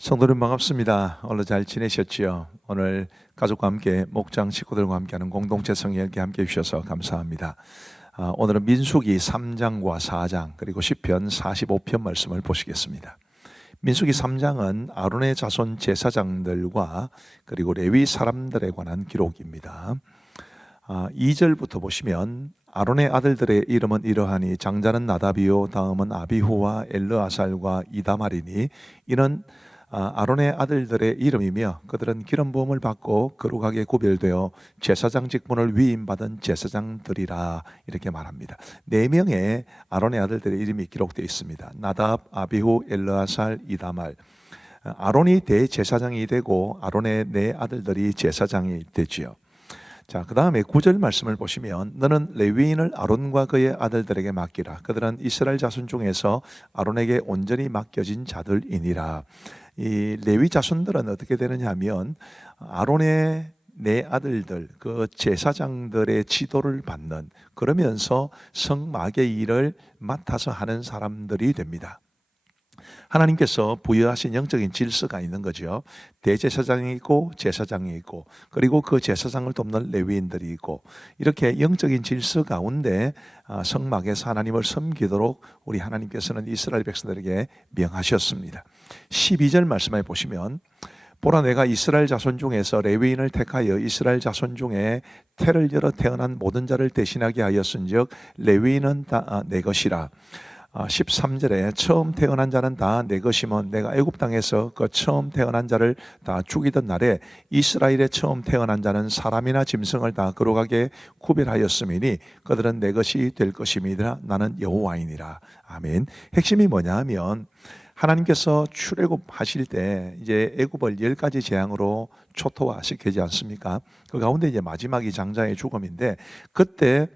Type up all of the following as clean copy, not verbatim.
성도님 반갑습니다. 오늘 잘 지내셨지요? 오늘 가족과 함께 목장 식구들과 함께하는 공동체 성회에 함께 해주셔서 감사합니다. 오늘은 민수기 3장과 4장 그리고 시편 45편 말씀을 보시겠습니다. 민수기 3장은 아론의 자손 제사장들과 그리고 레위 사람들에 관한 기록입니다. 2절부터 보시면 아론의 아들들의 이름은 이러하니 장자는 나답이요 다음은 아비후와 엘르아살과 이다말이니 이는 아론의 아들들의 이름이며 그들은 기름 부음을 받고 거룩하게 구별되어 제사장 직분을 위임받은 제사장들이라 이렇게 말합니다. 4명의 아론의 아들들의 이름이 기록되어 있습니다. 나답, 아비후, 엘르아살, 이다말. 아론이 대제사장이 되고 아론의 4 아들들이 제사장이 되지요. 자, 그 다음에 9절 말씀을 보시면 너는 레위인을 아론과 그의 아들들에게 맡기라. 그들은 이스라엘 자손 중에서 아론에게 온전히 맡겨진 자들이니라. 이 레위 자손들은 어떻게 되느냐 하면 아론의 4 아들들, 그 제사장들의 지도를 받는, 그러면서 성막의 일을 맡아서 하는 사람들이 됩니다. 하나님께서 부여하신 영적인 질서가 있는 거죠. 대제사장이 있고 제사장이 있고 그리고 그 제사장을 돕는 레위인들이 있고 이렇게 영적인 질서 가운데 성막에서 하나님을 섬기도록 우리 하나님께서는 이스라엘 백성들에게 명하셨습니다. 12절 말씀에 보시면 보라 내가 이스라엘 자손 중에서 레위인을 택하여 이스라엘 자손 중에 태를 열어 태어난 모든 자를 대신하게 하였은즉 레위인은 다 내 것이라. 13절에 처음 태어난 자는 다 내 것이면 내가 애굽 땅에서 그 처음 태어난 자를 다 죽이던 날에 이스라엘의 처음 태어난 자는 사람이나 짐승을 다 거룩하게 구별하였음이니 그들은 내 것이 될 것임이니라. 나는 여호와이니라. 아멘. 핵심이 뭐냐 하면 하나님께서 출애굽하실 때 이제 애굽을 10가지 재앙으로 초토화시키지 않습니까? 그 가운데 이제 마지막이 장자의 죽음인데 그때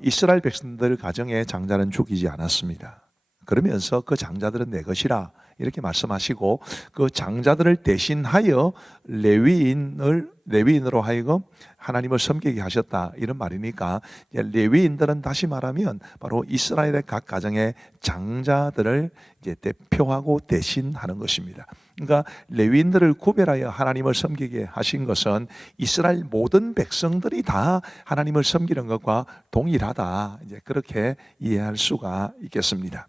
이스라엘 백성들 가정의 장자는 죽이지 않았습니다. 그러면서 그 장자들은 내 것이라 이렇게 말씀하시고 그 장자들을 대신하여 레위인으로 하여금 하나님을 섬기게 하셨다 이런 말이니까 레위인들은 다시 말하면 바로 이스라엘의 각 가정의 장자들을 이제 대표하고 대신하는 것입니다. 그러니까 레위인들을 구별하여 하나님을 섬기게 하신 것은 이스라엘 모든 백성들이 다 하나님을 섬기는 것과 동일하다 이제 그렇게 이해할 수가 있겠습니다.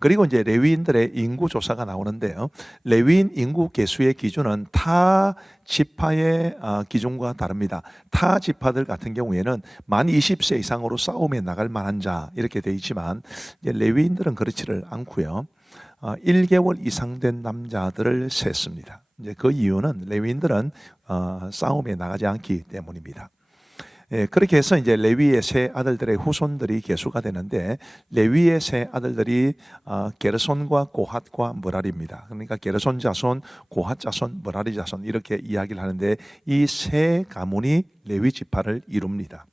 그리고 이제 레위인들의 인구 조사가 나오는데요. 레위인 인구 계수의 기준은 타 지파의 기준과 다릅니다. 타 지파들 같은 경우에는 만 20세 이상으로 싸움에 나갈 만한 자 이렇게 되어 있지만 이제 레위인들은 그렇지를 않고요. 1개월 이상 된 남자들을 셌습니다. 이제 그 이유는 레위인들은 싸움에 나가지 않기 때문입니다. 그렇게 해서 이제 레위의 3 아들들의 후손들이 계수가 되는데 레위의 3 아들들이 게르손과 고핫과 므랄입니다. 그러니까 게르손 자손, 고핫 자손, 므랄이 자손 이렇게 이야기를 하는데 이 3 가문이 레위 지파를 이룹니다.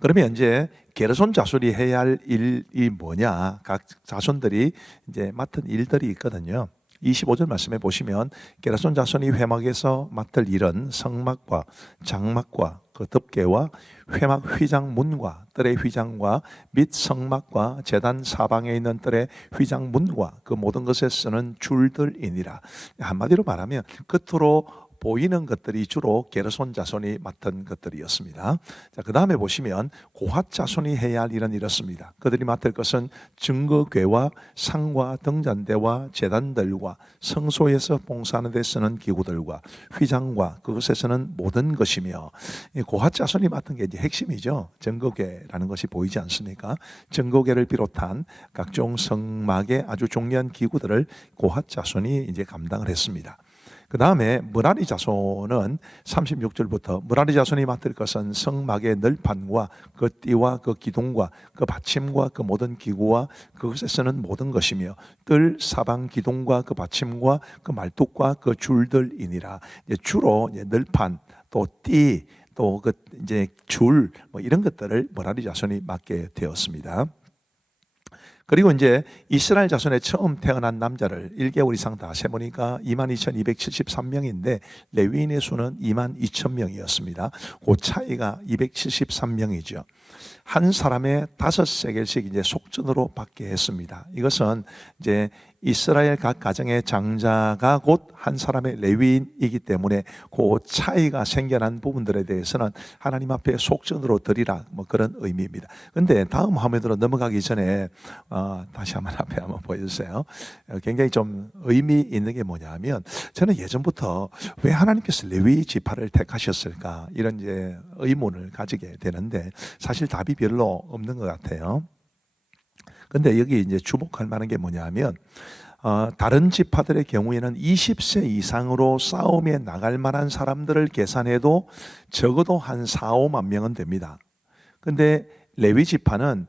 그러면 이제 게르손 자손이 해야 할 일이 뭐냐? 각 자손들이 이제 맡은 일들이 있거든요. 25절 말씀해 보시면 게르손 자손이 회막에서 맡을 일은 성막과 장막과 그 덮개와 회막 휘장 문과 뜰의 휘장과 및 성막과 제단 사방에 있는 뜰의 휘장 문과 그 모든 것에 쓰는 줄들이니라. 한마디로 말하면 겉으로 보이는 것들이 주로 게르손 자손이 맡은 것들이었습니다. 자, 그 다음에 보시면 고핫 자손이 해야 할 일은 이렇습니다. 그들이 맡을 것은 증거궤와 상과 등잔대와 제단들과 성소에서 봉사하는 데 쓰는 기구들과 휘장과 그것에 쓰는 모든 것이며 고핫 자손이 맡은 게 이제 핵심이죠. 증거궤라는 것이 보이지 않습니까? 증거궤를 비롯한 각종 성막의 아주 중요한 기구들을 고핫 자손이 이제 감당을 했습니다. 그 다음에 므랄이 자손은 36절부터 므랄이 자손이 맡을 것은 성막의 널판과 그 띠와 그 기둥과 그 받침과 그 모든 기구와 그것에 쓰는 모든 것이며 뜰 사방 기둥과 그 받침과 그 말뚝과 그 줄들이니라. 주로 널판 또 띠 또 그 이제 줄 뭐 이런 것들을 므랄이 자손이 맡게 되었습니다. 그리고 이제 이스라엘 자손의 처음 태어난 남자를 1개월 이상 다 세보니까 22,273명인데 레위인의 수는 22,000명이었습니다. 그 차이가 273명이죠. 한 사람의 5세겔씩 이제 속전으로 받게 했습니다. 이것은 이제 이스라엘 각 가정의 장자가 곧 한 사람의 레위인이기 때문에 그 차이가 생겨난 부분들에 대해서는 하나님 앞에 속전으로 드리라, 뭐 그런 의미입니다. 근데 다음 화면으로 넘어가기 전에 다시 한번 앞에 한번 보여주세요. 굉장히 좀 의미 있는 게 뭐냐면, 저는 예전부터 왜 하나님께서 레위 지파를 택하셨을까 이런 이제 의문을 가지게 되는데, 사실 답이 별로 없는 것 같아요. 근데 여기 이제 주목할 만한 게 뭐냐면, 다른 지파들의 경우에는 20세 이상으로 싸움에 나갈 만한 사람들을 계산해도 적어도 한 4, 5만 명은 됩니다. 근데 레위 지파는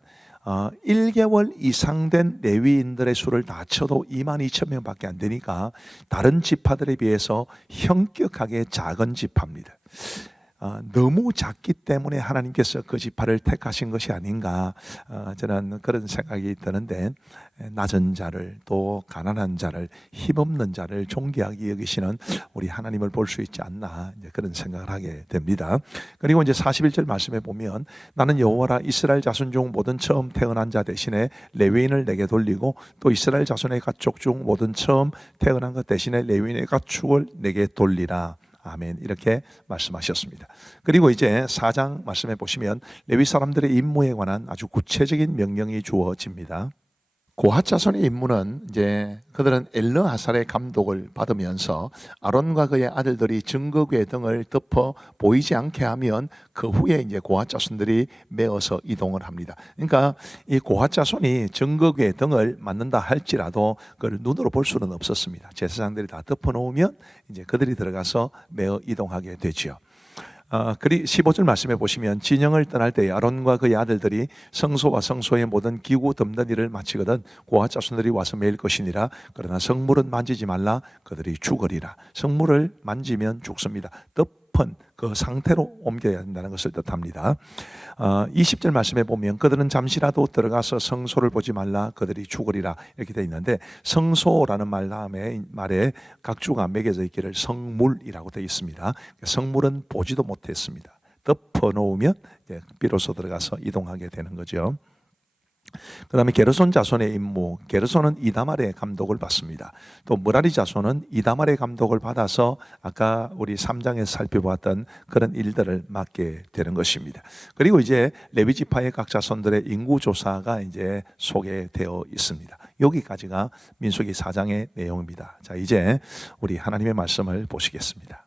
1개월 이상 된 레위인들의 수를 다 쳐도 22,000명밖에 안 되니까 다른 지파들에 비해서 현격하게 작은 지파입니다. 너무 작기 때문에 하나님께서 그 지파를 택하신 것이 아닌가, 저는 그런 생각이 드는데, 낮은 자를, 또 가난한 자를, 힘없는 자를 존귀하게 여기시는 우리 하나님을 볼 수 있지 않나, 이제 그런 생각을 하게 됩니다. 그리고 이제 41절 말씀에 보면, 나는 여호와라, 이스라엘 자손 중 모든 처음 태어난 자 대신에 레위인을 내게 돌리고, 또 이스라엘 자손의 가축 중 모든 처음 태어난 것 대신에 레위인의 가축을 내게 돌리라. 아멘. 이렇게 말씀하셨습니다. 그리고 이제 4장 말씀해 보시면 레위 사람들의 임무에 관한 아주 구체적인 명령이 주어집니다. 고핫 자손의 임무는 이제 그들은 엘르하살의 감독을 받으면서 아론과 그의 아들들이 증거궤 등을 덮어 보이지 않게 하면 그 후에 이제 고핫 자손들이 메어서 이동을 합니다. 그러니까 이 고핫 자손이 증거궤 등을 만든다 할지라도 그걸 눈으로 볼 수는 없었습니다. 제사장들이 다 덮어 놓으면 이제 그들이 들어가서 메어 이동하게 되죠. 그리 15절 말씀해 보시면, 진영을 떠날 때 아론과 그의 아들들이 성소와 성소의 모든 기구 덮는 일을 마치거든 고핫 자손들이 와서 매일 것이니라. 그러나 성물은 만지지 말라, 그들이 죽으리라. 성물을 만지면 죽습니다. 덮은 그 상태로 옮겨야 한다는 것을 뜻합니다. 20절 말씀해 보면, 그들은 잠시라도 들어가서 성소를 보지 말라, 그들이 죽으리라, 이렇게 되어 있는데, 성소라는 말 다음에 말에 각주가 매겨져 있기를 성물이라고 되어 있습니다. 성물은 보지도 못했습니다. 덮어 놓으면 비로소 들어가서 이동하게 되는 거죠. 그 다음에 게르손 자손의 임무, 게르손은 이다말의 감독을 받습니다. 또 므라리 자손은 이다말의 감독을 받아서 아까 우리 3장에서 살펴보았던 그런 일들을 맡게 되는 것입니다. 그리고 이제 레위 지파의 각 자손들의 인구 조사가 이제 소개되어 있습니다. 여기까지가 민수기 4장의 내용입니다. 자, 이제 우리 하나님의 말씀을 보시겠습니다.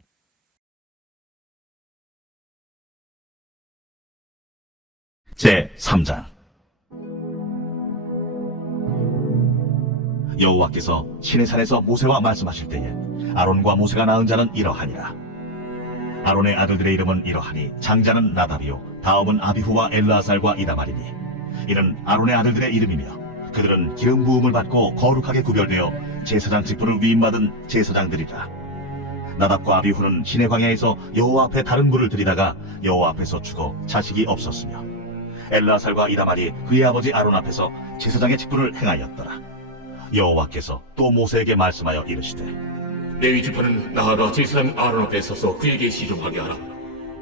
제 3장. 여호와께서 시내산에서 모세와 말씀하실 때에 아론과 모세가 낳은 자는 이러하니라. 아론의 아들들의 이름은 이러하니, 장자는 나답이요 다음은 아비후와 엘르아살과 이다말이니, 이는 아론의 아들들의 이름이며 그들은 기름 부음을 받고 거룩하게 구별되어 제사장 직분을 위임받은 제사장들이라. 나답과 아비후는 시내 광야에서 여호와 앞에 다른 물을 들이다가 여호와 앞에서 죽어 자식이 없었으며, 엘르아살과 이다말이 그의 아버지 아론 앞에서 제사장의 직분을 행하였더라. 여호와께서 또 모세에게 말씀하여 이르시되, 레위 지파는 나아가 제사장 아론 앞에 서서 그에게 시종하게 하라.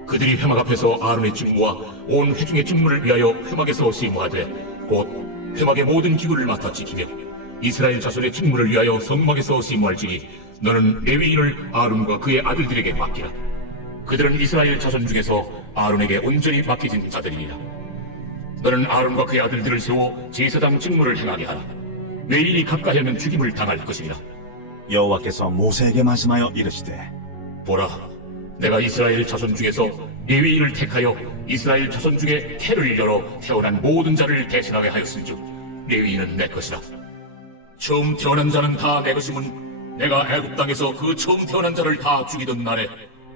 그들이 회막 앞에서 아론의 직무와 온 회중의 직무를 위하여 회막에서 시무하되 곧 회막의 모든 기구를 맡아 지키며 이스라엘 자손의 직무를 위하여 성막에서 시무할지니 너는 레위인을 아론과 그의 아들들에게 맡기라. 그들은 이스라엘 자손 중에서 아론에게 온전히 맡겨진 자들이니라. 너는 아론과 그의 아들들을 세워 제사장 직무를 행하게 하라. 외인이 가까이 하면 죽임을 당할 것이니라. 여호와께서 모세에게 말씀하여 이르시되, 보라, 내가 이스라엘 자손 중에서 레위인을 택하여 이스라엘 자손 중에 태를 열어 태어난 모든 자를 대신하게 하였은즉 레위인은 내 것이라. 처음 태어난 자는 다 내 것이면 내가 애굽 땅에서 그 처음 태어난 자를 다 죽이던 날에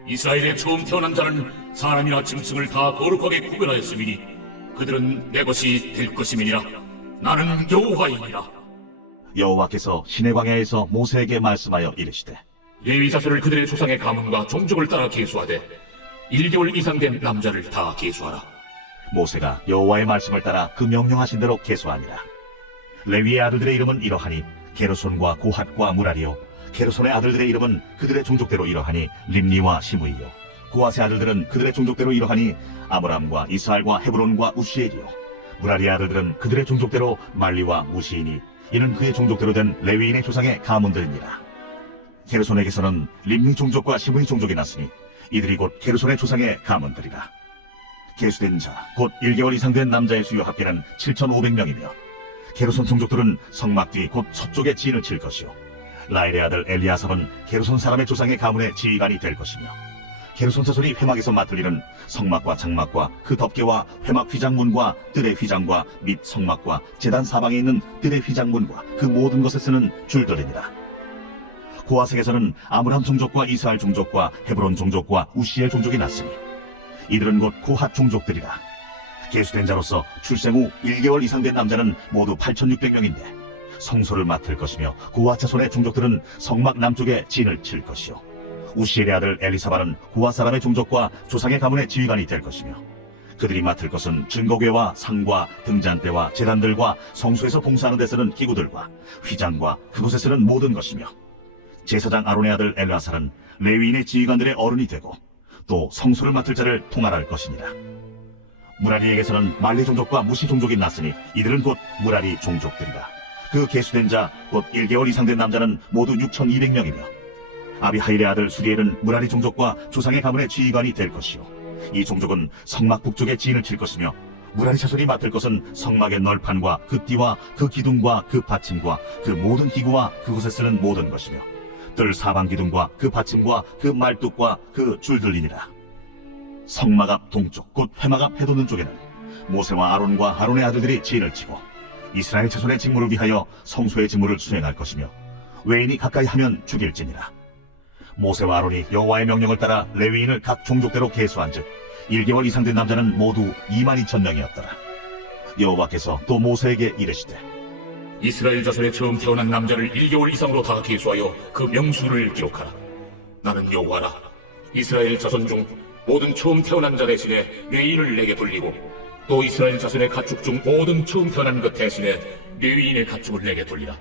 이스라엘의 처음 태어난 자는 사람이나 짐승을 다 거룩하게 구별하였음이니 그들은 내 것이 될 것임이니라. 나는 여호와이니라. 여호와께서 시내 광야에서 모세에게 말씀하여 이르시되, 레위 자손을 그들의 조상의 가문과 종족을 따라 계수하되 1개월 이상 된 남자를 다 계수하라. 모세가 여호와의 말씀을 따라 그 명령하신 대로 계수하니라. 레위의 아들들의 이름은 이러하니, 게르손과 고핫과 무라리요. 게르손의 아들들의 이름은 그들의 종족대로 이러하니, 림니와 시므이요. 고핫의 아들들은 그들의 종족대로 이러하니, 아므람과 이스할과 헤브론과 우시엘이요. 무라리의 아들들은 그들의 종족대로 말리와 무시이니 이는 그의 종족대로 된 레위인의 조상의 가문들이니라. 게르손에게서는 림니 종족과 시므이 종족이 났으니 이들이 곧 게르손의 조상의 가문들이라. 계수된 자 곧 1개월 이상 된 남자의 수요 합계는 7,500명이며 게르손 종족들은 성막 뒤 곧 서쪽에 진을 칠 것이요 라엘의 아들 엘리아삽은 게르손 사람의 조상의 가문의 지휘관이 될 것이며 게르손 자손이 회막에서 맡을 일은 성막과 장막과 그 덮개와 회막 휘장문과 뜰의 휘장과 및 성막과 제단 사방에 있는 뜰의 휘장문과 그 모든 것에 쓰는 줄들입니다. 고아색에서는 아므람 종족과 이스라엘 종족과 헤브론 종족과 우시엘 종족이 났으니 이들은 곧 고핫 종족들이라. 계수된 자로서 출생 후 1개월 이상 된 남자는 모두 8,600명인데 성소를 맡을 것이며 고핫 자손의 종족들은 성막 남쪽에 진을 칠 것이요 우시엘의 아들 엘리사발은 고핫 사람의 종족과 조상의 가문의 지휘관이 될 것이며 그들이 맡을 것은 증거궤와 상과 등잔대와 제단들과 성소에서 봉사하는 데 쓰는 기구들과 휘장과 그곳에 쓰는 모든 것이며 제사장 아론의 아들 엘르아살은 레위인의 지휘관들의 어른이 되고 또 성소를 맡을 자를 통할할 것이니라. 무라리에게서는 말리 종족과 무시 종족이 났으니 이들은 곧 무라리 종족들이라. 그 계수된 자 곧 1개월 이상 된 남자는 모두 6,200명이며 아비하일의 아들 수리엘은 무라리 종족과 조상의 가문의 지휘관이 될 것이요 이 종족은 성막 북쪽에 진을 칠 것이며 무라리 자손이 맡을 것은 성막의 널판과 그 띠와 그 기둥과 그 받침과 그 모든 기구와 그곳에 쓰는 모든 것이며 뜰 사방 기둥과 그 받침과 그 말뚝과 그 줄들이니라. 성막 앞 동쪽 곧 회막 앞 해돋는 쪽에는 모세와 아론과 아론의 아들들이 진을 치고 이스라엘 자손의 직무를 위하여 성소의 직무를 수행할 것이며 외인이 가까이 하면 죽일지니라. 모세와 아론이 여호와의 명령을 따라 레위인을 각 종족대로 계수한즉 1개월 이상 된 남자는 모두 22,000명이었더라. 여호와께서 또 모세에게 이르시되 이스라엘 자손의 처음 태어난 남자를 1개월 이상으로 다 계수하여 그 명수를 기록하라. 나는 여호와라. 이스라엘 자손 중 모든 처음 태어난 자 대신에 레위인을 내게 돌리고 또 이스라엘 자손의 가축 중 모든 처음 태어난 것 대신에 레위인의 가축을 내게 돌리라.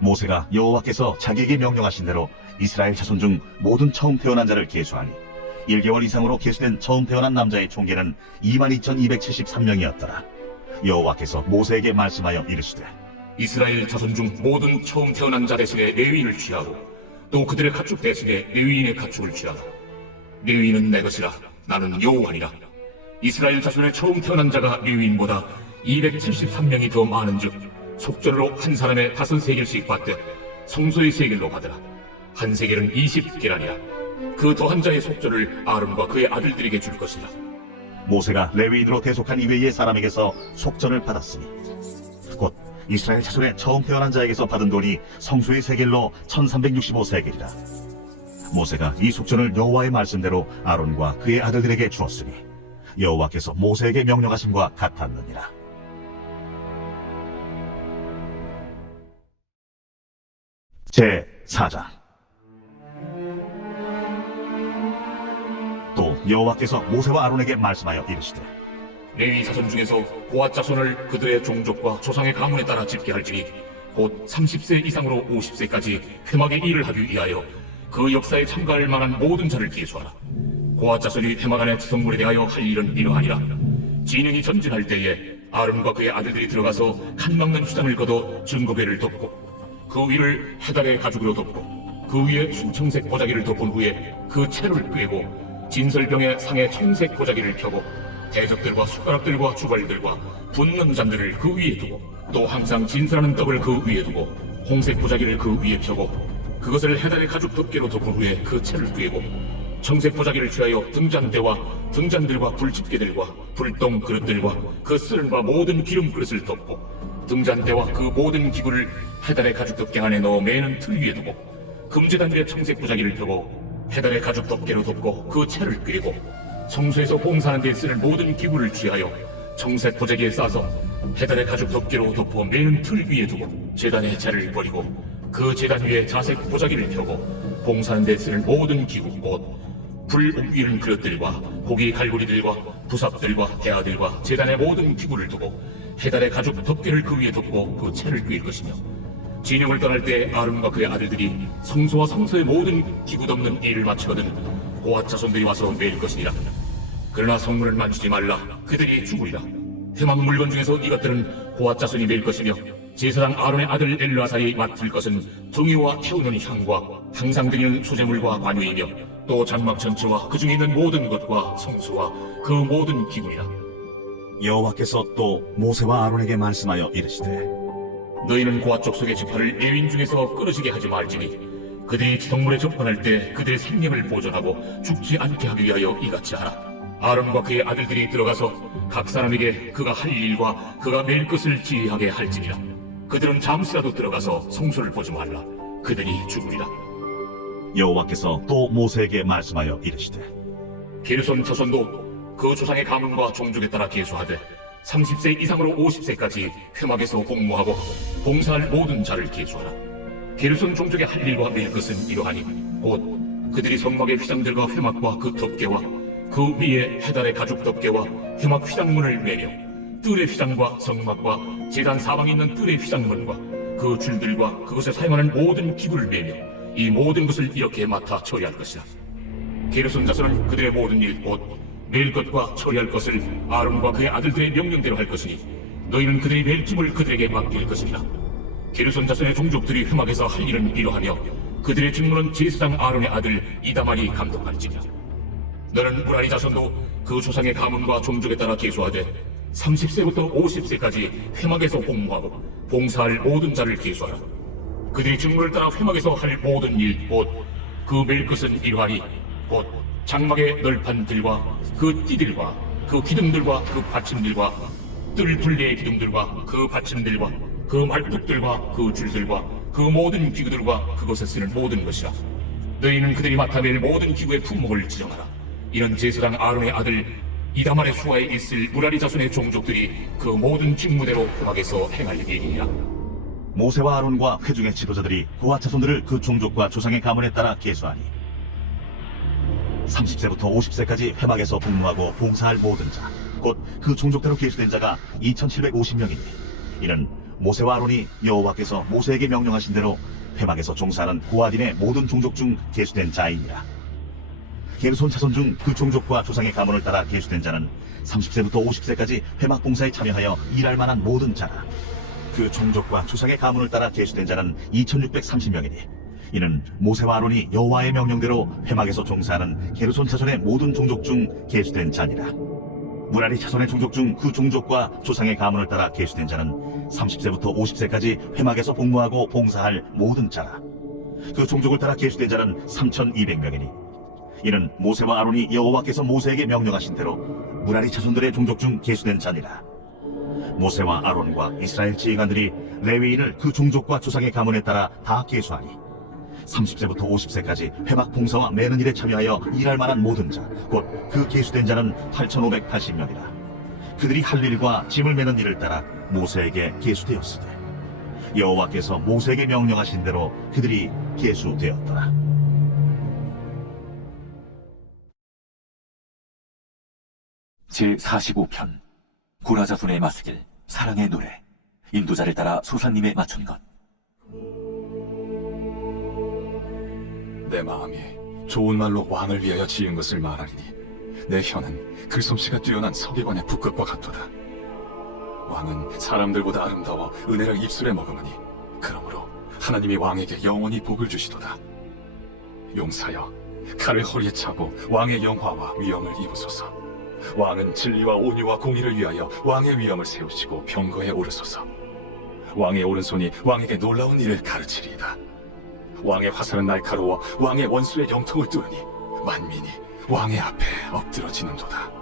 모세가 여호와께서 자기에게 명령하신 대로 이스라엘 자손 중 모든 처음 태어난 자를 계수하니 1개월 이상으로 계수된 처음 태어난 남자의 총계는 22,273명이었더라. 여호와께서 모세에게 말씀하여 이르시되 이스라엘 자손 중 모든 처음 태어난 자 대신에 레위인을 취하고 또 그들의 가축 대신에 레위인의 가축을 취하라. 레위인은 내 것이라. 나는 여호와니라. 이스라엘 자손의 처음 태어난 자가 레위인보다 273명이 더 많은즉 속전으로 한 사람의 5세겔씩 받되 성소의 세겔로 받으라. 한 세겔은 20게라니라. 그 더한 자의 속전을 아론과 그의 아들들에게 줄 것이라. 모세가 레위인으로 대속한 이외의 사람에게서 속전을 받았으니 곧 이스라엘 자손의 처음 태어난 자에게서 받은 돈이 성소의 세겔로 1365세겔이라. 모세가 이 속전을 여호와의 말씀대로 아론과 그의 아들들에게 주었으니 여호와께서 모세에게 명령하심과 같았느니라. 제 4장. 또 여호와께서 모세와 아론에게 말씀하여 이르시되 레위 자손 중에서 고핫 자손을 그들의 종족과 조상의 가문에 따라 집계할지니 곧 30세 이상으로 50세까지 회막의 일을 하기 위하여 그 역사에 참가할 만한 모든 자를 계수하라. 고핫 자손이 회막 안의 지성물에 대하여 할 일은 이러하니라. 진영이 전진할 때에 아론과 그의 아들들이 들어가서 칸 막는 휘장을 걷어 증거궤를 덮고 그 위를 해달의 가죽으로 덮고 그 위에 순청색 보자기를 덮은 후에 그 채를 꿰고 진설병의 상에 청색 보자기를 펴고 대적들과 숟가락들과 주발들과 붓는 잔들을 그 위에 두고 또 항상 진설하는 떡을 그 위에 두고 홍색 보자기를 그 위에 펴고 그것을 해달의 가죽 덮개로 덮은 후에 그 채를 꿰고 청색 보자기를 취하여 등잔대와 등잔들과 불집게들과 불똥 그릇들과 그 쓰른바 모든 기름 그릇을 덮고 등잔대와 그 모든 기구를 해달의 가죽 덮개 안에 넣어 매는 틀 위에 두고 금제단 위에 청색 보자기를 펴고 해달의 가죽 덮개로 덮고 그 채를 꿰고 성소에서 봉사하는 데 쓰는 모든 기구를 취하여 청색 보자기에 싸서 해달의 가죽 덮개로 덮어 매는 틀 위에 두고 제단의 채를 버리고 그 제단 위에 자색 보자기를 펴고 봉사하는 데 쓰는 모든 기구 곧 불 옮기는 그릇들과 고기 갈고리들과 부삽들과 대야들과 제단의 모든 기구를 두고 해달의 가죽 덮개를 그 위에 덮고 그 채를 꿰일 것이며 진영을 떠날 때 아론과 그의 아들들이 성소와 성소의 모든 기구 덮는 일을 마치거든 고핫 자손들이 와서 매일 것이니라. 그러나 성문을 만지지 말라. 그들이 죽으리라. 회막 물건 중에서 이것들은 고앗 자손이 맬 것이며 제사장 아론의 아들 엘르아살이 맡을 것은 등유와 태우는 향과 항상 드리는 소재물과 관유이며 또 장막 전체와 그 중에 있는 모든 것과 성수와 그 모든 기구이라. 여호와께서 또 모세와 아론에게 말씀하여 이르시되 너희는 고앗 족속의 지파를 레위인 중에서 끊어지게 하지 말지니 그들이 지성물에 접근할 때 그들의 생명을 보존하고 죽지 않게 하기 위하여 이같이 하라. 아론과 그의 아들들이 들어가서 각 사람에게 그가 할 일과 그가 맬 것을 지휘하게 할지니라. 그들은 잠시라도 들어가서 성소를 보지 말라. 그들이 죽으리라. 여호와께서 또 모세에게 말씀하여 이르시되 게르손 자손도 그 조상의 가문과 종족에 따라 계수하되 30세 이상으로 50세까지 회막에서 복무하고 봉사할 모든 자를 계수하라. 게르손 종족의 할 일과 맬 것은 이러하니 곧 그들이 성막의 휘장들과 회막과 그 덮개와 그 위에 해달의 가죽 덮개와 회막 휘장문을 매며 뜰의 휘장과 성막과 제단 사방에 있는 뜰의 휘장문과 그 줄들과 그것에 사용하는 모든 기구를 매며 이 모든 것을 이렇게 맡아 처리할 것이라. 게르손 자손은 그들의 모든 일 곧 맬 것과 처리할 것을 아론과 그의 아들들의 명령대로 할 것이니 너희는 그들의 맬 짐을 그들에게 맡길 것이니라. 게르손 자손의 종족들이 회막에서 할 일은 이러하며 그들의 직무는 제사장 아론의 아들 이다말이 감독할지니라. 너는 무라리 자손도 그 조상의 가문과 종족에 따라 계수하되 30세부터 50세까지 회막에서 복무하고 봉사할 모든 자를 계수하라. 그들이 직무를 따라 회막에서 할 모든 일 곧 그 맬 것은 이러하니 곧 장막의 널판들과 그 띠들과 그 기둥들과 그 받침들과 뜰 둘레의 기둥들과 그 받침들과 그 말뚝들과 그 줄들과 그 모든 기구들과 그것에 쓰는 모든 것이라. 너희는 그들이 맡아낼 모든 기구의 품목을 지정하라. 이는 제사장 아론의 아들 이다말의 수하에 있을 무라리 자손의 종족들이 그 모든 직무대로 회막에서 행할 일이니라. 모세와 아론과 회중의 지도자들이 고앗 자손들을 그 종족과 조상의 가문에 따라 계수하니 30세부터 50세까지 회막에서 복무하고 봉사할 모든 자, 곧 그 종족대로 계수된 자가 2750명이니 이는 모세와 아론이 여호와께서 모세에게 명령하신 대로 회막에서 종사하는 고앗인의 모든 종족 중 계수된 자이니라. 게르손 자손 중 그 종족과 조상의 가문을 따라 계수된 자는 30세부터 50세까지 회막 봉사에 참여하여 일할 만한 모든 자라. 그 종족과 조상의 가문을 따라 계수된 자는 2630명이니 이는 모세와 아론이 여호와의 명령대로 회막에서 종사하는 게르손 자손의 모든 종족 중 계수된 자니라. 무라리 자손의 종족 중 그 종족과 조상의 가문을 따라 계수된 자는 30세부터 50세까지 회막에서 복무하고 봉사할 모든 자라. 그 종족을 따라 계수된 자는 3200명이니 이는 모세와 아론이 여호와께서 모세에게 명령하신 대로 무라리 자손들의 종족 중 계수된 자니라. 모세와 아론과 이스라엘 지휘관들이 레위인을 그 종족과 조상의 가문에 따라 다 계수하니 30세부터 50세까지 회막 봉사와 매는 일에 참여하여 일할 만한 모든 자, 곧 그 계수된 자는 8580명이라. 그들이 할 일과 짐을 매는 일을 따라 모세에게 계수되었으되 여호와께서 모세에게 명령하신 대로 그들이 계수되었더라. 제45편 고라자손의 마스길 사랑의 노래 인도자를 따라 소사님의 맞춘 것. 내 마음이 좋은 말로 왕을 위하여 지은 것을 말하리니 내 혀는 글솜씨가 뛰어난 서기관의 붓끝과 같도다. 왕은 사람들보다 아름다워 은혜를 입술에 머금으니 그러므로 하나님이 왕에게 영원히 복을 주시도다. 용사여 칼을 허리에 차고 왕의 영화와 위엄을 입으소서. 왕은 진리와 온유와 공의를 위하여 왕의 위엄을 세우시고 병거에 오르소서. 왕의 오른손이 왕에게 놀라운 일을 가르치리이다. 왕의 화살은 날카로워 왕의 원수의 영통을 뚫으니 만민이 왕의 앞에 엎드러지는도다.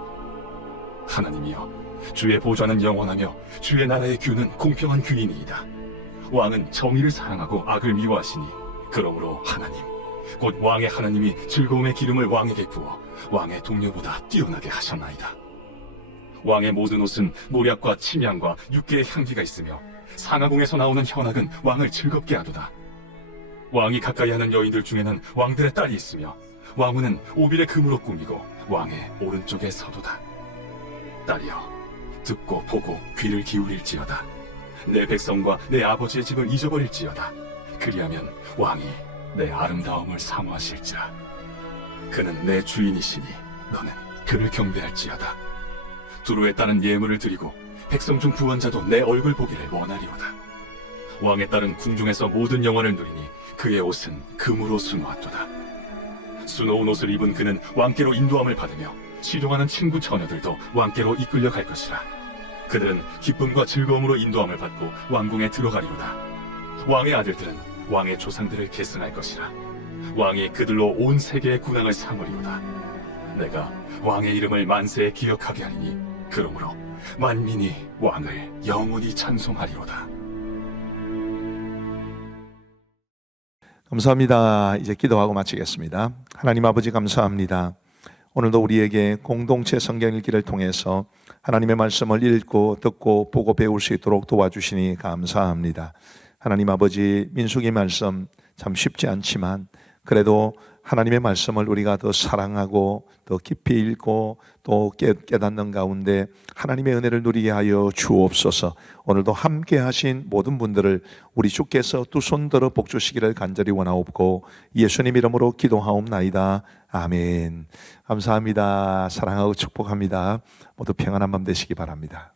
하나님이여 주의 보좌는 영원하며 주의 나라의 규는 공평한 규이니이다. 왕은 정의를 사랑하고 악을 미워하시니 그러므로 하나님 곧 왕의 하나님이 즐거움의 기름을 왕에게 부어 왕의 동료보다 뛰어나게 하셨나이다. 왕의 모든 옷은 모략과 침향과 육개의 향기가 있으며 상하궁에서 나오는 현악은 왕을 즐겁게 하도다. 왕이 가까이 하는 여인들 중에는 왕들의 딸이 있으며 왕후는 오빌의 금으로 꾸미고 왕의 오른쪽에 서도다. 딸이여 듣고 보고 귀를 기울일지어다. 내 백성과 내 아버지의 집을 잊어버릴지어다. 그리하면 왕이 내 아름다움을 사모하실지라. 그는 내 주인이시니 너는 그를 경배할지어다. 두루에 따른 예물을 드리고 백성 중 구원자도 내 얼굴 보기를 원하리로다. 왕의 딸은 궁중에서 모든 영원을 누리니 그의 옷은 금으로 수놓았도다. 수놓은 옷을 입은 그는 왕께로 인도함을 받으며 시종하는 친구 처녀들도 왕께로 이끌려 갈 것이라. 그들은 기쁨과 즐거움으로 인도함을 받고 왕궁에 들어가리로다. 왕의 아들들은 왕의 조상들을 계승할 것이라. 왕이 그들로 온 세계의 군왕을 삼으리로다. 내가 왕의 이름을 만세에 기억하게 하리니 그러므로 만민이 왕을 영원히 찬송하리로다. 감사합니다. 이제 기도하고 마치겠습니다. 하나님 아버지 감사합니다. 오늘도 우리에게 공동체 성경 읽기를 통해서 하나님의 말씀을 읽고 듣고 보고 배울 수 있도록 도와주시니 감사합니다. 하나님 아버지, 민수기 말씀 참 쉽지 않지만 그래도 하나님의 말씀을 우리가 더 사랑하고 더 깊이 읽고 또 깨닫는 가운데 하나님의 은혜를 누리게 하여 주옵소서. 오늘도 함께 하신 모든 분들을 우리 주께서 두 손 들어 복주시기를 간절히 원하옵고 예수님 이름으로 기도하옵나이다. 아멘. 감사합니다. 사랑하고 축복합니다. 모두 평안한 밤 되시기 바랍니다.